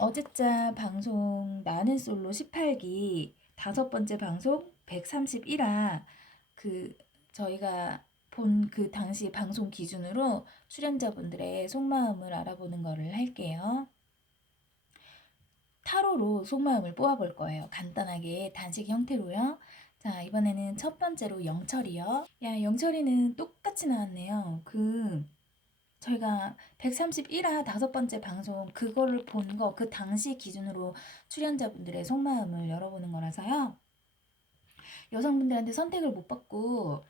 어제자 방송 나는 솔로 18기 다섯 번째 방송 131화 그 저희가 본 그 당시 방송 기준으로 출연자분들의 속마음을 알아보는 거를 할게요. 타로로 속마음을 뽑아볼 거예요. 간단하게 단식 형태로요. 자, 이번에는 첫 번째로 영철이요. 야, 영철이는 똑같이 나왔네요. 그 저희가 131화 다섯 번째 방송 그거를 본 거 그 당시 기준으로 출연자분들의 속마음을 열어보는 거라서요. 여성분들한테 선택을 못 받고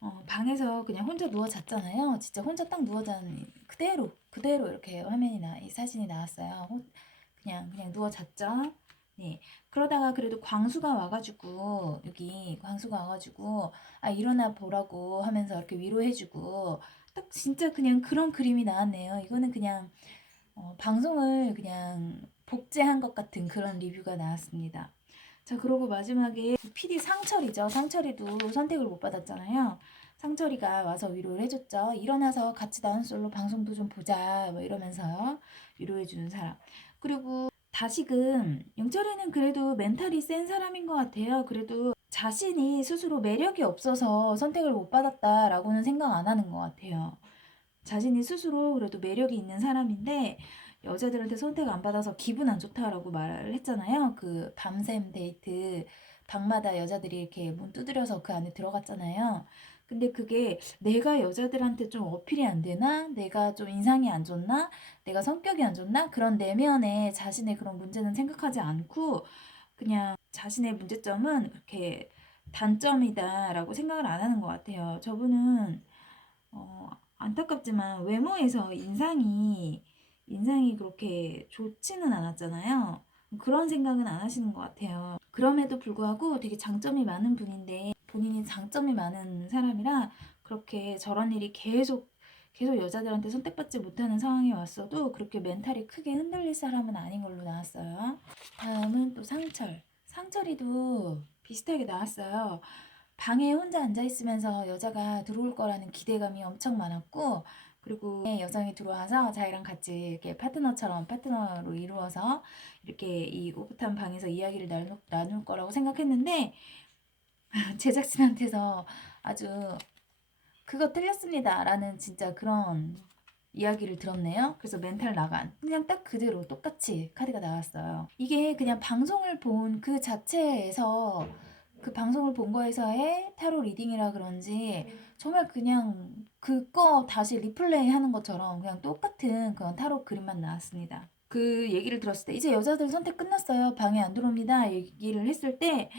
어, 방에서 그냥 혼자 누워 잤잖아요. 진짜 혼자 딱 누워 잔 그대로 그대로 이렇게 화면이 나, 이 사진이 나왔어요. 호- 그냥 그냥 누워 잤죠. 네. 그러다가 그래도 광수가 와가지고 여기 광수가 와가지고 아 일어나 보라고 하면서 이렇게 위로해주고 딱 진짜 그냥 그런 그림이 나왔네요. 이거는 그냥 어, 방송을 그냥 복제한 것 같은 그런 리뷰가 나왔습니다. 자, 그러고 마지막에 PD 상철이죠. 상철이도 선택을 못 받았잖아요. 상철이가 와서 위로를 해줬죠. 일어나서 같이 나눈 솔로 방송도 좀 보자. 뭐 이러면서요. 위로해주는 사람. 그리고 다시금 영철이는 그래도 멘탈이 센 사람인 것 같아요. 그래도 자신이 스스로 매력이 없어서 선택을 못 받았다라고는 생각 안 하는 것 같아요. 자신이 스스로 그래도 매력이 있는 사람인데 여자들한테 선택 안 받아서 기분 안 좋다라고 말을 했잖아요. 그 밤샘 데이트 방마다 여자들이 이렇게 문 두드려서 그 안에 들어갔잖아요. 근데 그게 내가 여자들한테 좀 어필이 안 되나? 내가 좀 인상이 안 좋나? 내가 성격이 안 좋나? 그런 내면에 자신의 그런 문제는 생각하지 않고 그냥 자신의 문제점은 그렇게 단점이다라고 생각을 안 하는 것 같아요. 저분은 어, 안타깝지만 외모에서 인상이 인상이 그렇게 좋지는 않았잖아요. 그런 생각은 안 하시는 것 같아요. 그럼에도 불구하고 되게 장점이 많은 분인데 본인이 장점이 많은 사람이라 그렇게 저런 일이 계속 계속 여자들한테 선택받지 못하는 상황이 왔어도 그렇게 멘탈이 크게 흔들릴 사람은 아닌 걸로 나왔어요. 다음은 또 상철. 상철이도 비슷하게 나왔어요. 방에 혼자 앉아 있으면서 여자가 들어올 거라는 기대감이 엄청 많았고 그리고 여성이 들어와서 자기랑 같이 이렇게 파트너처럼 파트너로 이루어서 이렇게 이 오붓한 방에서 이야기를 나눌, 나눌 거라고 생각했는데 제작진한테서 아주 그거 틀렸습니다 라는 진짜 그런 이야기를 들었네요. 그래서 멘탈 나간 그냥 딱 그대로 똑같이 카드가 나왔어요. 이게 그냥 방송을 본 그 자체에서 그 방송을 본 거에서의 타로 리딩이라 그런지 정말 그냥 그거 다시 리플레이 하는 것처럼 그냥 똑같은 그런 타로 그림만 나왔습니다. 그 얘기를 들었을 때 이제 여자들 선택 끝났어요. 방에 안 들어옵니다. 얘기를 했을 때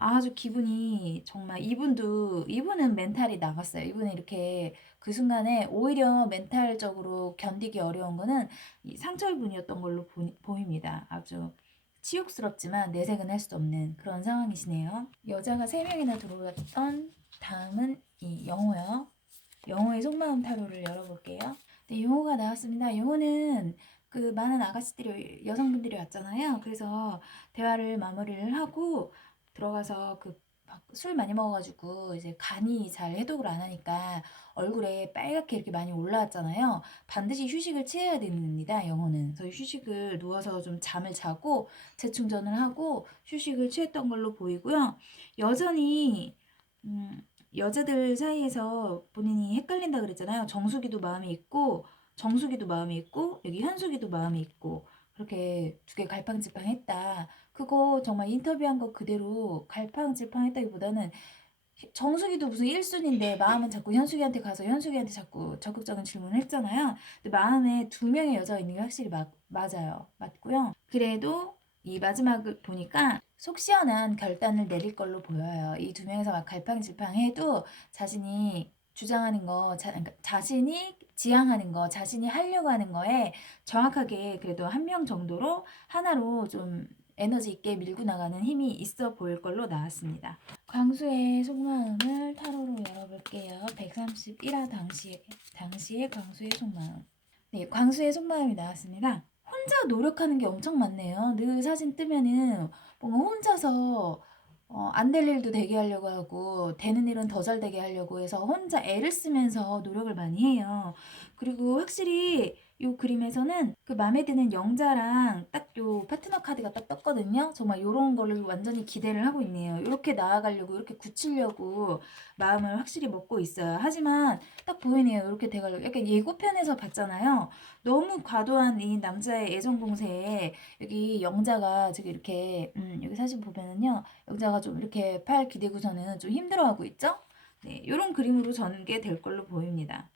아주 기분이 정말 이분도 이분은 멘탈이 나갔어요. 이분은 이렇게 그 순간에 오히려 멘탈적으로 견디기 어려운 거는 이 상철분이었던 걸로 보, 보입니다. 아주 치욕스럽지만 내색은 할 수 없는 그런 상황이시네요. 여자가 3명이나 들어왔던 다음은 이 영호요. 영호의 속마음 타로를 열어볼게요. 네, 영호가 나왔습니다. 영호는 그 많은 아가씨들이 여성분들이 왔잖아요. 그래서 대화를 마무리를 하고 들어가서 그술 많이 먹어가지고 이제 간이 잘 해독을 안 하니까 얼굴에 빨갛게 이렇게 많이 올라왔잖아요. 반드시 휴식을 취해야 됩니다. 영어는. 그래서 휴식을 누워서 좀 잠을 자고 재충전을 하고 휴식을 취했던 걸로 보이고요. 여전히 음, 여자들 사이에서 본인이 헷갈린다 그랬잖아요. 정수기도 마음이 있고 정수기도 마음이 있고 여기 현수기도 마음이 있고 그렇게 두 개 갈팡질팡했다. 그거 정말 인터뷰한 거 그대로 갈팡질팡했다기보다는 정수기도 무슨 1순인데 마음은 자꾸 현숙이한테 가서 현숙이한테 자꾸 적극적인 질문을 했잖아요. 근데 마음에 두 명의 여자가 있는 게 확실히 맞, 맞아요. 맞고요. 그래도 이 마지막을 보니까 속 시원한 결단을 내릴 걸로 보여요. 이 두 명에서 막 갈팡질팡해도 자신이 주장하는 거, 자, 그러니까 자신이 지향하는 거, 자신이 하려고 하는 거에 정확하게 그래도 한 명 정도로 하나로 좀 에너지 있게 밀고 나가는 힘이 있어 보일 걸로 나왔습니다. 광수의 속마음을 타로로 열어볼게요. 131화 당시, 당시의 광수의 속마음. 네, 광수의 속마음이 나왔습니다. 혼자 노력하는 게 엄청 많네요. 늘 사진 뜨면은 뭔가 혼자서 어, 안 될 일도 되게 하려고 하고 되는 일은 더 잘 되게 하려고 해서 혼자 애를 쓰면서 노력을 많이 해요. 그리고 확실히 요 그림에서는 그 마음에 드는 영자랑 딱 요 파트너 카드가 딱 떴거든요. 정말 요런 거를 완전히 기대를 하고 있네요. 이렇게 나아가려고 이렇게 굳히려고 마음을 확실히 먹고 있어요. 하지만 딱 보이네요. 이렇게 돼가려고 약간 예고편에서 봤잖아요. 너무 과도한 이 남자의 애정 봉쇄에 여기 영자가 저기 이렇게 음, 여기 사진 보면은요. 영자가 좀 이렇게 팔 기대고서는 좀 힘들어하고 있죠. 네, 요런 그림으로 전개 될 걸로 보입니다.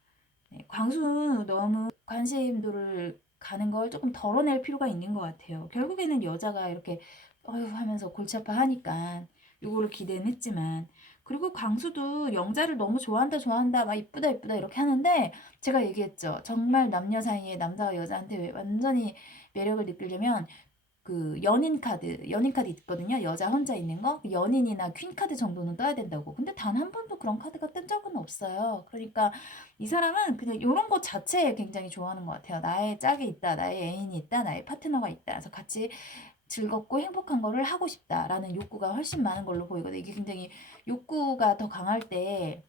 네, 광수는 너무 관심도를 가는 걸 조금 덜어낼 필요가 있는 것 같아요. 결국에는 여자가 이렇게 어휴 하면서 골치 아파하니까 요거를 기대는 했지만 그리고 광수도 영자를 너무 좋아한다 좋아한다 막 이쁘다 이쁘다 이렇게 하는데 제가 얘기했죠. 정말 남녀 사이에 남자와 여자한테 완전히 매력을 느끼려면 그 연인 카드, 연인 카드 있거든요. 여자 혼자 있는 거. 그 연인이나 퀸 카드 정도는 떠야 된다고. 근데 단 한 번도 그런 카드가 뜬 적은 없어요. 그러니까 이 사람은 그냥 이런 것 자체에 굉장히 좋아하는 것 같아요. 나의 짝이 있다, 나의 애인이 있다, 나의 파트너가 있다. 그래서 같이 즐겁고 행복한 거를 하고 싶다라는 욕구가 훨씬 많은 걸로 보이거든요. 이게 굉장히 욕구가 더 강할 때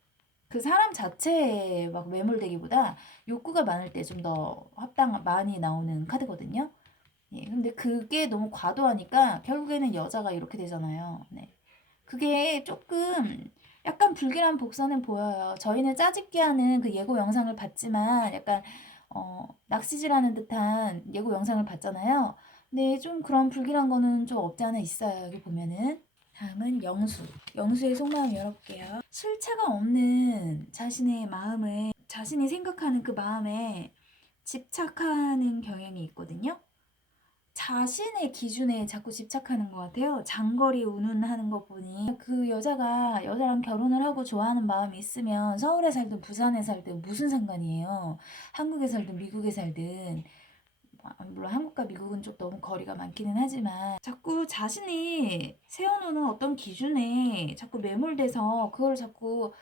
그 사람 자체에 막 매몰되기보다 욕구가 많을 때 좀 더 합당 많이 나오는 카드거든요. 예, 근데 그게 너무 과도하니까 결국에는 여자가 이렇게 되잖아요. 네. 그게 조금 약간 불길한 복선은 보여요. 저희는 짜집기 하는 그 예고 영상을 봤지만 약간 어, 낚시질하는 듯한 예고 영상을 봤잖아요. 근데 좀 그런 불길한 거는 좀 없지 않아 있어요. 여기 보면은. 다음은 영수. 영수의 속마음 열어볼게요. 실체가 없는 자신의 마음을 자신이 생각하는 그 마음에 집착하는 경향이 있거든요. 자신의 기준에 자꾸 집착하는 것 같아요. 장거리 운운하는 거 보니 그 여자가 여자랑 결혼을 하고 좋아하는 마음이 있으면 서울에 살든 부산에 살든 무슨 상관이에요. 한국에 살든 미국에 살든 아, 물론 한국과 미국은 좀 너무 거리가 많기는 하지만 자꾸 자신이 세워놓는 어떤 기준에 자꾸 매몰돼서 그걸 자꾸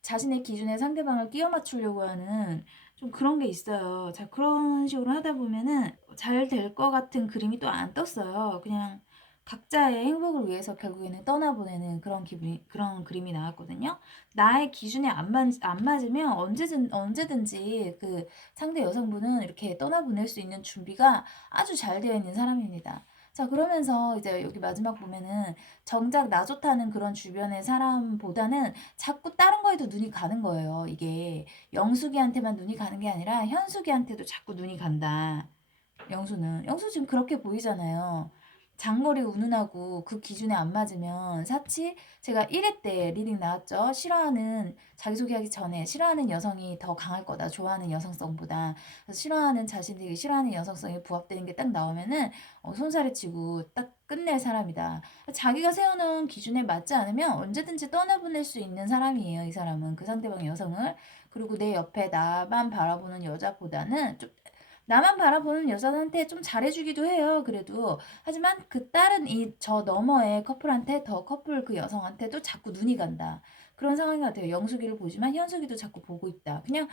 자신의 기준에 상대방을 끼워 맞추려고 하는 좀 그런 게 있어요. 자, 그런 식으로 하다 보면은 잘 될 것 같은 그림이 또 안 떴어요. 그냥 각자의 행복을 위해서 결국에는 떠나보내는 그런 기분이, 그런 그림이 나왔거든요. 나의 기준에 안, 맞, 안 맞으면 언제든, 언제든지 그 상대 여성분은 이렇게 떠나보낼 수 있는 준비가 아주 잘 되어 있는 사람입니다. 자, 그러면서 이제 여기 마지막 보면은 정작 나 좋다는 그런 주변의 사람보다는 자꾸 다른 거에도 눈이 가는 거예요. 이게 영숙이한테만 눈이 가는 게 아니라 현숙이한테도 자꾸 눈이 간다. 영수는. 영수 지금 그렇게 보이잖아요. 장거리 운운하고 그 기준에 안 맞으면 사치 제가 1회 때 리딩 나왔죠. 싫어하는 자기소개하기 전에 싫어하는 여성이 더 강할 거다. 좋아하는 여성성보다. 그래서 싫어하는 자신들이 싫어하는 여성성이 부합되는 게 딱 나오면은 어, 손살에 치고 딱 끝낼 사람이다. 자기가 세워놓은 기준에 맞지 않으면 언제든지 떠나보낼 수 있는 사람이에요. 이 사람은 그 상대방 여성을 그리고 내 옆에 나만 바라보는 여자보다는 좀 나만 바라보는 여자한테 좀 잘해주기도 해요. 그래도 하지만 그 다른 이저 너머의 커플한테 더 커플 그 여성한테도 자꾸 눈이 간다. 그런 상황이 같아요. 영숙이를 보지만 현숙이도 자꾸 보고 있다. 그냥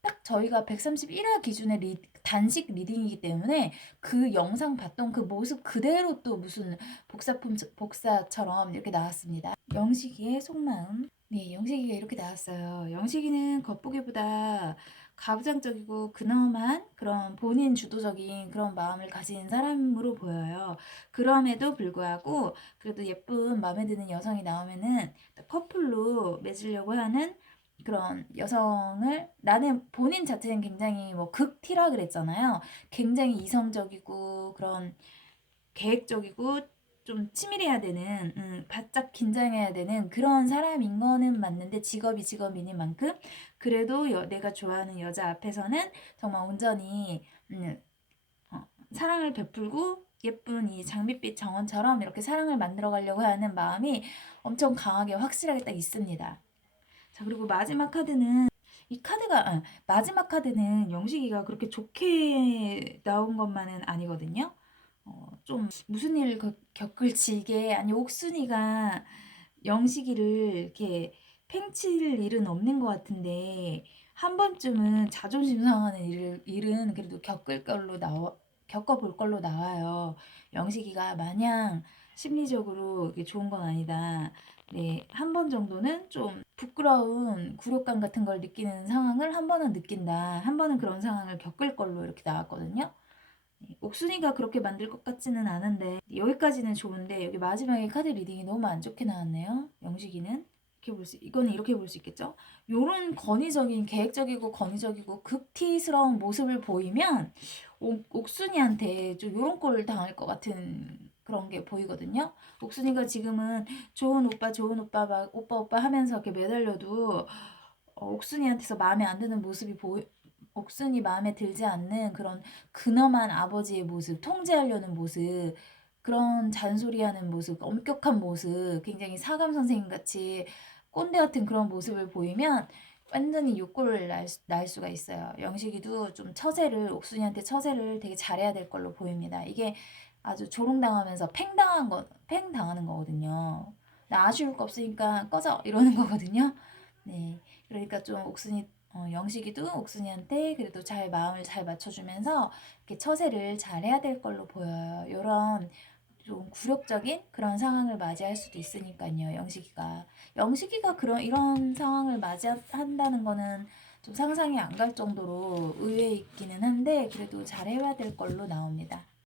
딱 저희가 131화 기준의 리, 단식 리딩이기 때문에 그 영상 봤던 그 모습 그대로 또 무슨 복사품 복사처럼 이렇게 나왔습니다. 영식이의 속마음. 네, 영식이가 이렇게 나왔어요. 영식이는 겉보기보다 가부장적이고 근엄한 그런 본인 주도적인 그런 마음을 가진 사람으로 보여요. 그럼에도 불구하고 그래도 예쁜 마음에 드는 여성이 나오면은 커플로 맺으려고 하는 그런 여성을 나는 본인 자체는 굉장히 뭐 극티라 그랬잖아요. 굉장히 이성적이고 그런 계획적이고 좀 치밀해야 되는, 음, 바짝 긴장해야 되는 그런 사람인 거는 맞는데 직업이 직업이니만큼 그래도 여, 내가 좋아하는 여자 앞에서는 정말 온전히 음, 어, 사랑을 베풀고 예쁜 이 장밋빛 정원처럼 이렇게 사랑을 만들어 가려고 하는 마음이 엄청 강하게 확실하게 딱 있습니다. 자, 그리고 마지막 카드는 이 카드가 아, 마지막 카드는 영식이가 그렇게 좋게 나온 것만은 아니거든요. 어, 좀 무슨 일을 겪을지 이게 아니 옥순이가 영식이를 이렇게 팽칠 일은 없는 것 같은데 한 번쯤은 자존심 상하는 일, 일은 그래도 겪을 걸로 나와 겪어볼 걸로 나와요. 영식이가 마냥 심리적으로 좋은 건 아니다. 네, 한 번 정도는 좀 부끄러운 굴욕감 같은 걸 느끼는 상황을 한 번은 느낀다. 한 번은 그런 상황을 겪을 걸로 이렇게 나왔거든요. 네, 옥순이가 그렇게 만들 것 같지는 않은데 여기까지는 좋은데 여기 마지막에 카드 리딩이 너무 안 좋게 나왔네요. 영식이는 이렇게 볼 수, 이거는 이렇게 볼 수 있겠죠. 요런 건의적인 계획적이고 건의적이고 극티스러운 모습을 보이면 옥, 옥순이한테 좀 요런 꼴을 당할 것 같은 그런 게 보이거든요. 옥순이가 지금은 좋은 오빠 좋은 오빠 막 오빠 오빠 하면서 이렇게 매달려도 어, 옥순이한테서 마음에 안 드는 모습이 보이 옥순이 마음에 들지 않는 그런 근엄한 아버지의 모습, 통제하려는 모습, 그런 잔소리하는 모습, 엄격한 모습, 굉장히 사감 선생님 같이 꼰대 같은 그런 모습을 보이면 완전히 욕구를 날, 수- 날 수가 있어요. 영식이도 좀 처세를 옥순이한테 처세를 되게 잘해야 될 걸로 보입니다. 이게 아주 조롱당하면서 팽당한 거, 팽 당하는 거거든요. 나 아쉬울 거 없으니까 꺼져 이러는 거거든요. 네, 그러니까 좀 옥순이 어, 영식이도 옥순이한테 그래도 잘 마음을 잘 맞춰주면서 이렇게 처세를 잘 해야 될 걸로 보여요. 이런 좀 굴욕적인 그런 상황을 맞이할 수도 있으니까요. 영식이가 영식이가 그런 이런 상황을 맞이한다는 거는 좀 상상이 안 갈 정도로 의외 있기는 한데 그래도 잘 해야 될 걸로 나옵니다.